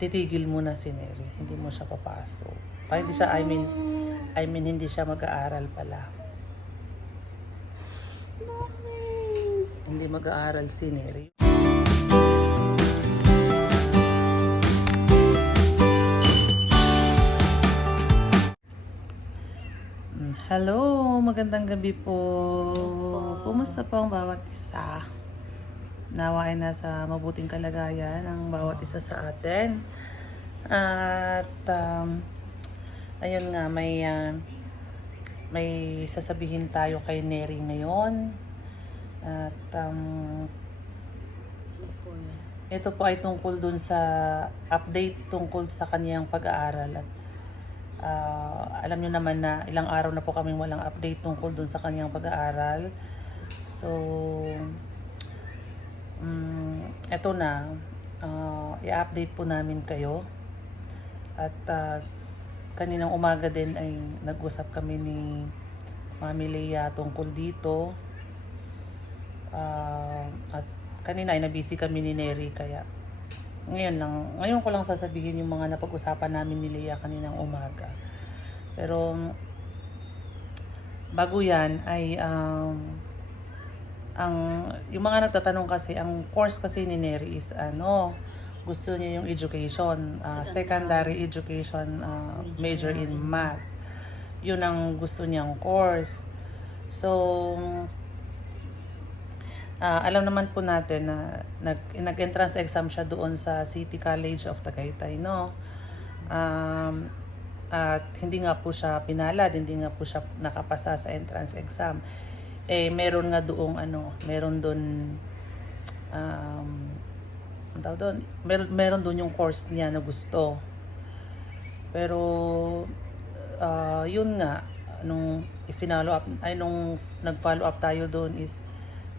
titigil muna si Neri. Hindi mo siya papasok. Hindi siya, I mean, hindi siya mag-aaral pala. Hindi mag-aaral si Neri. Hello, magandang gabi po. Kumusta po ang bawat isa? Nawa ay nasa mabuting kalagayan ang bawat isa sa atin. At ayun nga, may sasabihin tayo kay Neri ngayon. At ito po ay tungkol dun sa update tungkol sa kaniyang pag-aaral. At alam nyo naman na ilang araw na po kaming walang update tungkol dun sa kaniyang pag-aaral. So, eto na, i-update po namin kayo. At kaninang umaga din ay nag-usap kami ni Mami Leia tungkol dito. At kanina ay nabisi kami ni Neri, kaya ngayon ko lang sasabihin yung mga napag-usapan namin ni Leia kaninang umaga. Pero bago yan ay yung mga nagtatanong kasi, ang course kasi ni Neri is gusto niya yung education, secondary education, major in math. Yun ang gusto niyang course. So alam naman po natin na nag-entrance exam siya doon sa City College of Tagaytay, no? At hindi nga po siya pinalad, hindi nga po siya nakapasa sa entrance exam. Meron nga doong meron doon meron doon yung course niya na gusto. Pero yun nga, nung nag-follow up tayo doon is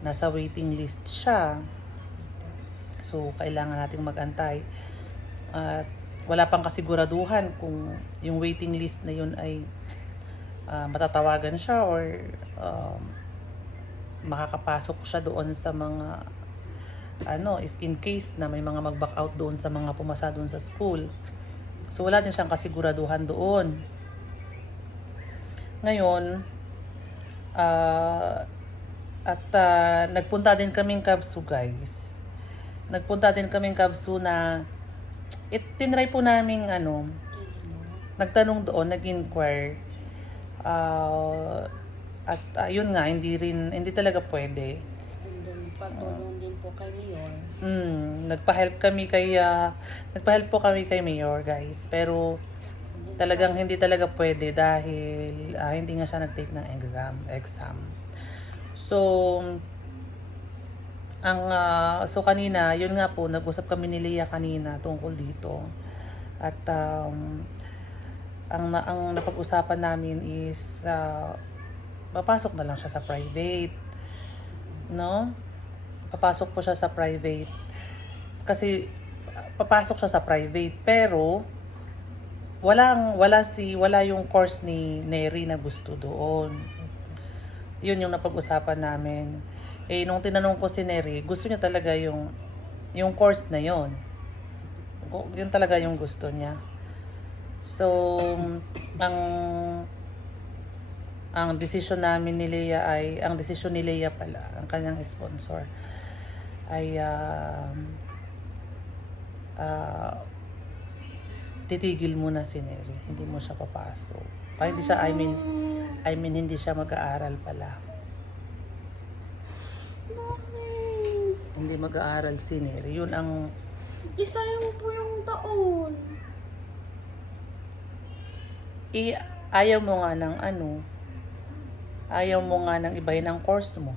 nasa waiting list siya. So, kailangan nating mag-antay. At wala pang kasiguraduhan kung yung waiting list na yun ay matatawagan siya or makakapasok siya doon sa mga if in case na may mga mag-back out doon sa mga pumasa doon sa school. So, wala din siyang kasiguraduhan doon. Ngayon, nagpunta din kaming Kabsu, guys. Nagpunta din kaming Kabsu na tinry po naming nagtanong doon, nag-inquire. Yun nga, hindi talaga pwede. And then patulong din po kay Mayor. Nagpa-help po kami kay Mayor, guys. Pero talagang hindi talaga pwede dahil hindi nga siya nag-take ng exam. So, kanina, yun nga po, nag-usap kami ni Leia kanina tungkol dito. At ang napag-usapan namin is papasok na lang siya sa private. No? Papasok po siya sa private. Kasi papasok siya sa private, pero wala yung course ni Neri na gusto doon. Yun yung napag-usapan namin. Nung tinanong ko si Neri, gusto niya talaga yung course na yun. Yun talaga yung gusto niya. So, ang desisyon namin ni Leia ang desisyon ni Leia pala, ang kanyang sponsor, ay titigil muna si Neri. Hindi mo siya papasok. Hindi siya, I mean, hindi siya mag-aaral pala. Hindi mag-aaral si Neri. Yun ang Isayang po yung taon. ayaw mo nga ng ayaw mo nga ng ibahin ang course mo.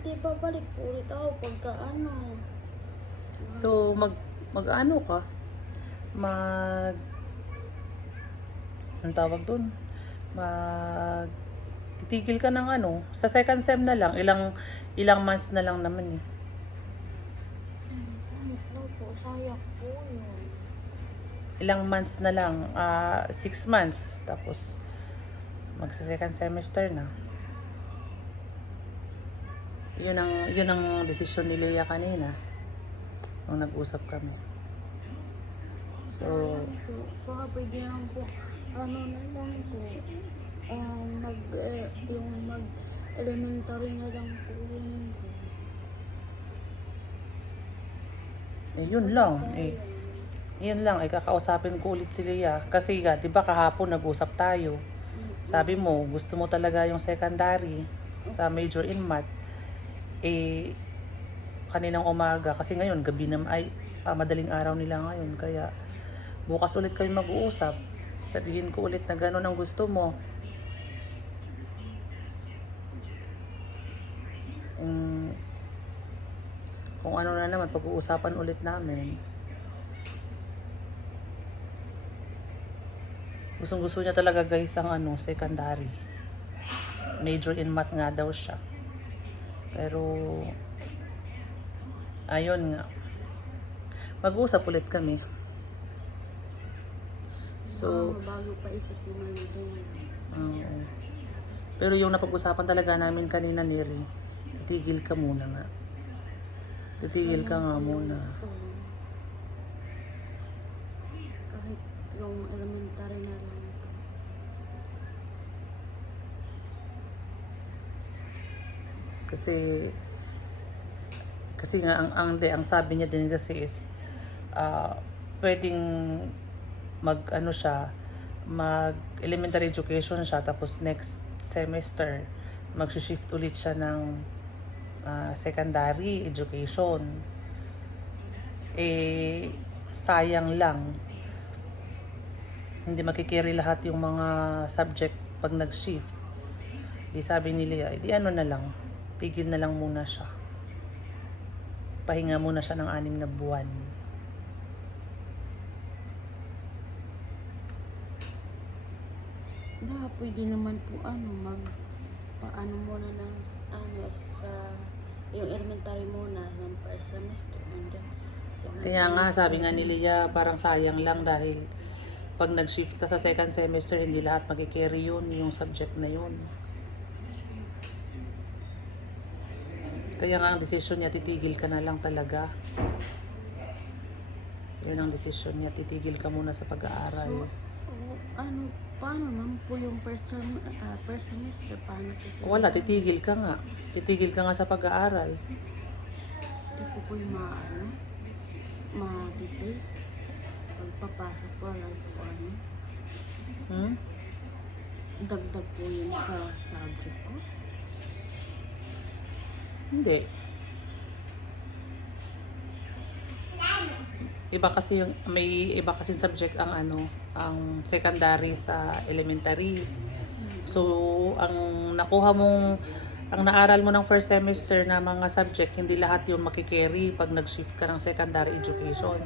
Di ba balik po ulit ako pagka So, ka? Ang tawag dun? Titigil ka ng sa second sem na lang. Ilang months na lang naman eh. Sayang po yun. Ilang months na lang. 6 months. Tapos, magsa second semester na. Yun ang desisyon ni Leia kanina nung nag-usap kami. So, Po, baka pwede lang po, ano na lang po, yung mag-elementary na lang po yun ko. yun lang. Yun lang, kakausapin ko ulit si Leia. Kasi di ba kahapon nag-usap tayo. Sabi mo, gusto mo talaga yung secondary sa major in math. Kaninang umaga, kasi ngayon, gabi na, madaling araw nila ngayon. Kaya, bukas ulit kami mag-uusap. Sabihin ko ulit na gano'n ang gusto mo. Kung ano na naman, pag-uusapan ulit namin. Gustong-gusto niya talaga guys ang secondary. Major in math nga daw siya. Pero ayun nga. Mag-uusap ulit kami. So, bago pa isip ni Mami Leia. pero yung napag-usapan talaga namin kanina ni Ri, titigil ka muna nga. Titigil ka nga muna. Kahit yung elementary na lang po. Kasi nga ang sabi niya din kasi is pwedeng mag elementary education siya, tapos next semester mag-shift ulit siya ng secondary education. Sayang lang, hindi makikiri lahat yung mga subject pag nag-shift. Di sabi ni Leia, ano na lang, tigil na lang muna siya. Pahinga muna siya ng 6 na buwan. Baka pwede naman po paano muna ng sa yung elementary muna ng first semester and then Kaya nga sabi nga ni Leia, parang sayang lang dahil pag nag-shift ka sa second semester, hindi lahat magkikerry yung subject na yun. Kaya nga ang desisyon niya, titigil ka na lang talaga. Yun ang desisyon niya, titigil ka muna sa pag-aaral. Paano naman po yung first semester? Paano po? Wala, titigil ka nga. Titigil ka nga sa pag-aaral. Hindi po yung ma-debate. Pagpapasok po, like po dagdag po yun sa subject ko. Hindi. May iba kasi subject ang secondary sa elementary. So, ang naaral mo ng first semester na mga subject, hindi lahat yung makikerry pag nag-shift ka ng secondary education.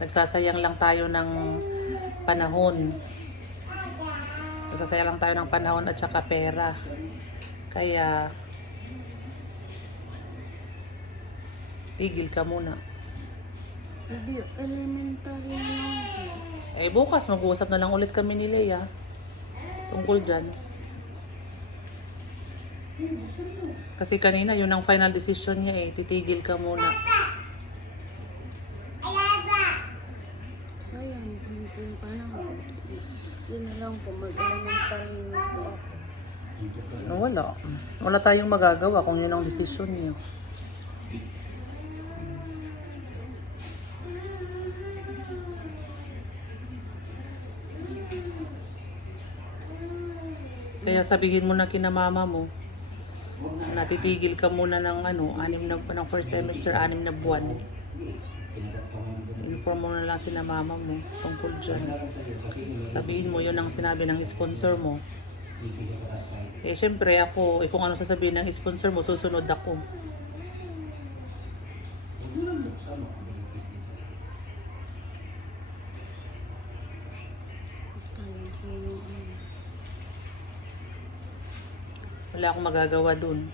Nagsasayang lang tayo ng panahon. Nagsasayang lang tayo ng panahon at saka pera. Kaya, tigil ka muna. Hindi, elementary lang po. Bukas mag-uusap na lang ulit kami ni Leia tungkol dyan. Kasi kanina yun ang final decision niya, titigil ka muna. Sayang yung panahon. Yun na lang po, mag-elementary na po ako. Wala tayong magagawa kung yun ang decision niya. Kaya sabihin mo na kina mama mo na titigil ka muna ng ng first semester, 6 na buwan. Inform mo na lang sina mama mo tungkol dyan. Sabihin mo yun ang sinabi ng sponsor mo. Syempre ako, kung ano sasabihin ng sponsor mo, susunod ako. Sayang po yung Wala akong magagawa dun.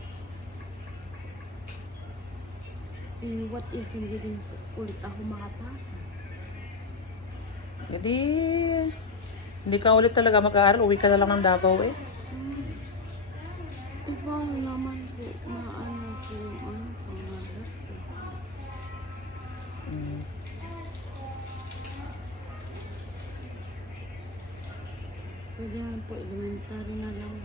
what if hindi din po ulit ako makapasa? Hindi ka ulit talaga mag-aaral. Uwi ka na lang ng Davao Paano naman po, maano po Pwede naman po, elementary na lang.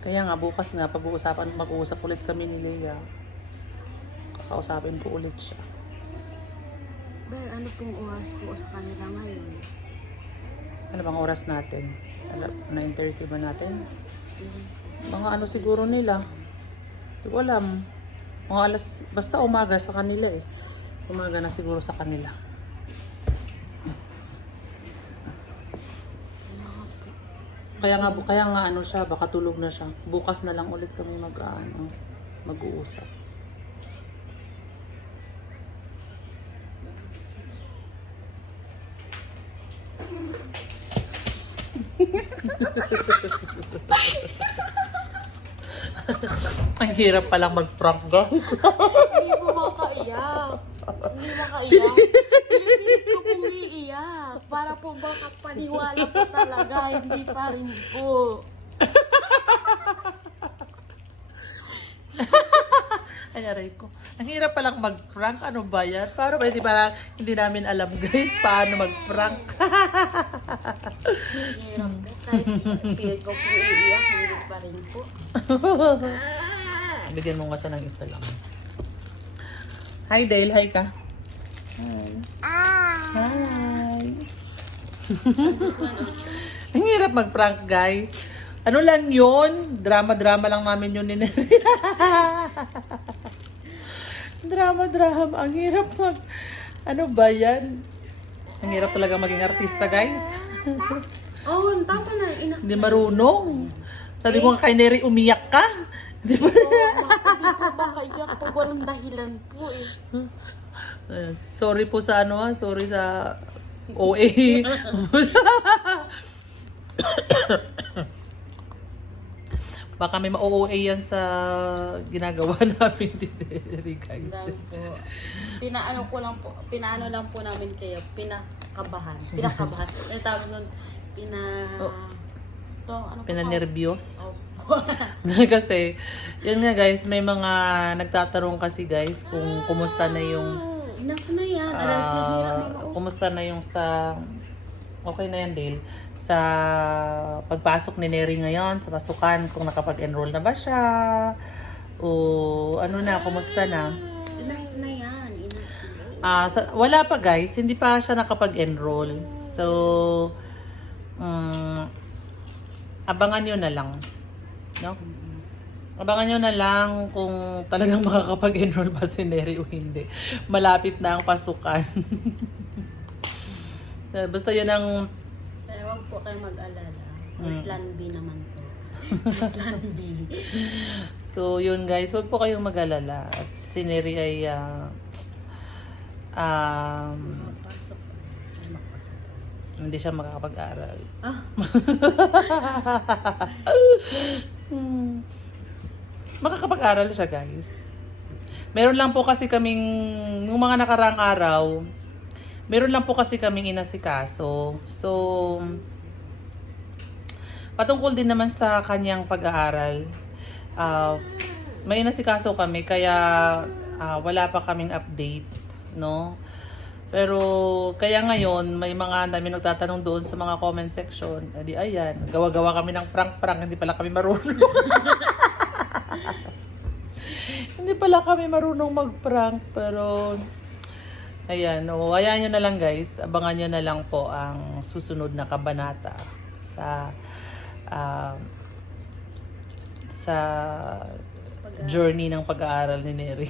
Kaya nga, bukas nga, mag-uusap ulit kami ni Leia. Kakausapin ko ulit siya. Well, ano pong oras po sa kanila ngayon? Ano bang oras natin? 9:30 ba natin? Mga ano siguro nila. Hindi ko alam. Mga alas, basta umaga sa kanila eh. Umaga na siguro sa kanila. Kaya nga ano siya, baka tulog na siya. Bukas na lang ulit kami mag-uusap. Ang hirap palang mag-prank, guys. Hindi po makaiyak. Hindi makaiyak. Pinipilit ko pong iiyak. Para po baka paniwala po talaga. Hindi pa rin po. Ay, aray ko. Ang hirap palang mag-prank. Ano ba yan? Para ba hindi namin alam, guys, paano mag-prank. Hirap po. Kahit pilit ko po iiyak, hindi pa rin po. Bigyan mo nga siya ng isa lang. Hi, Dale. Hi ka. Hi. Ang hirap mag-prank, guys. Ano lang yun? Drama-drama lang namin yun ni Neri. Drama-drama. Ang hirap Ano ba yan? Ang hirap talaga maging artista, guys. Oh, tama na. Hindi marunong. Sabi ko nga kay Neri, umiyak ka. Hindi po makaiyak pag walang dahilan po eh. Sorry po sa sorry sa OA. Baka may ma-OA yan sa ginagawa namin dito, guys. Dahil po, pinaano lang po namin kayo, pinakabahan. Ano tawag nun? Ano po? Pinanervyos. Oh. Kasi, yun nga guys, may mga nagtatanong kasi guys kung kumusta na yung Enough na yan. kumusta na yung okay na yan, Dale. Sa pagpasok ni Neri ngayon, sa pasukan, kung nakapag-enroll na ba siya, o ano na, kumusta na. Enough na yan. Wala pa guys, hindi pa siya nakapag-enroll. So, abangan nyo na lang. No? Abangan nyo na lang kung talagang makakapag-enroll ba si Neri o hindi. Malapit na ang pasukan. Basta yun ang... Pero wag po kayo mag-alala. May plan B naman po. May plan B. So, yun guys, huwag po kayong mag-alala. At si Neri ay... Magpasok. Ay, magpasok. hindi siya makakapag-aral. Makakapag-aral siya, guys. Meron lang po kasi kaming... Yung mga nakaraang araw, meron lang po kasi kaming inasikaso. So, patungkol din naman sa kanyang pag-aaral. May inasikaso kami, kaya wala pa kaming update, no? Pero, kaya ngayon, may mga dami nagtatanong doon sa mga comment section. Edi, ayan, gawa-gawa kami ng prank-prank, hindi pala kami marunong. Hindi pala kami marunong mag-prank, pero... Ayan, ayan nyo na lang guys. Abangan nyo na lang po ang susunod na kabanata sa journey ng pag-aaral ni Neri.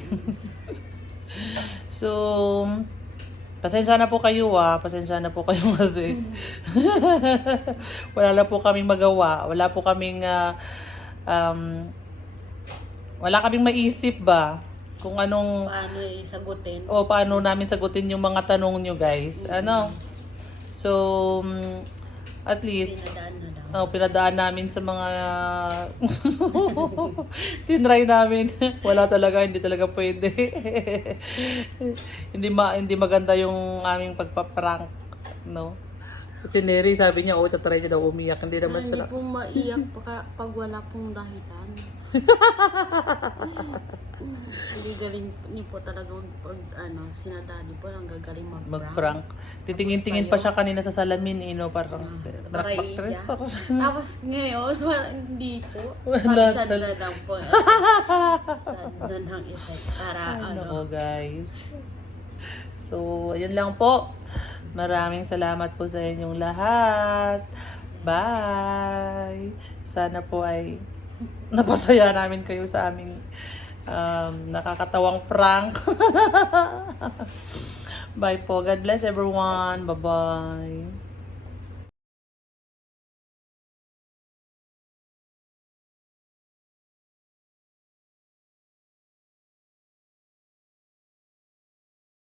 So, pasensya na po kayo pasensya na po kayo kasi wala na po kaming magawa. Wala po kaming wala kaming maisip ba kung anong Paano sagutin? paano namin sagutin yung mga tanong nyo guys. So, at least, pinadaan namin sa mga tinry namin. Wala talaga, hindi talaga pwede. hindi maganda yung aming pagpa-prank, no? Si Neri, sabi niya, tatry niya daw umiyak. Hindi naman Hindi siya. po maiyak pag wala pong dahilan. Hindi galing niyo po talaga pag sina daddy po lang gagaling mag-prank. Mag-prank. Titingin-tingin pa siya kanina sa salamin, parang Para nakapag-tres iiyak. pa ako siya. Tapos ngayon, hindi po. Wala Sad na lang po. Sad na lang effect. Para Nako guys. So, ayun lang po. Maraming salamat po sa inyong lahat. Bye! Sana po ay napasaya namin kayo sa aming nakakatawang prank. Bye po. God bless everyone. Bye-bye.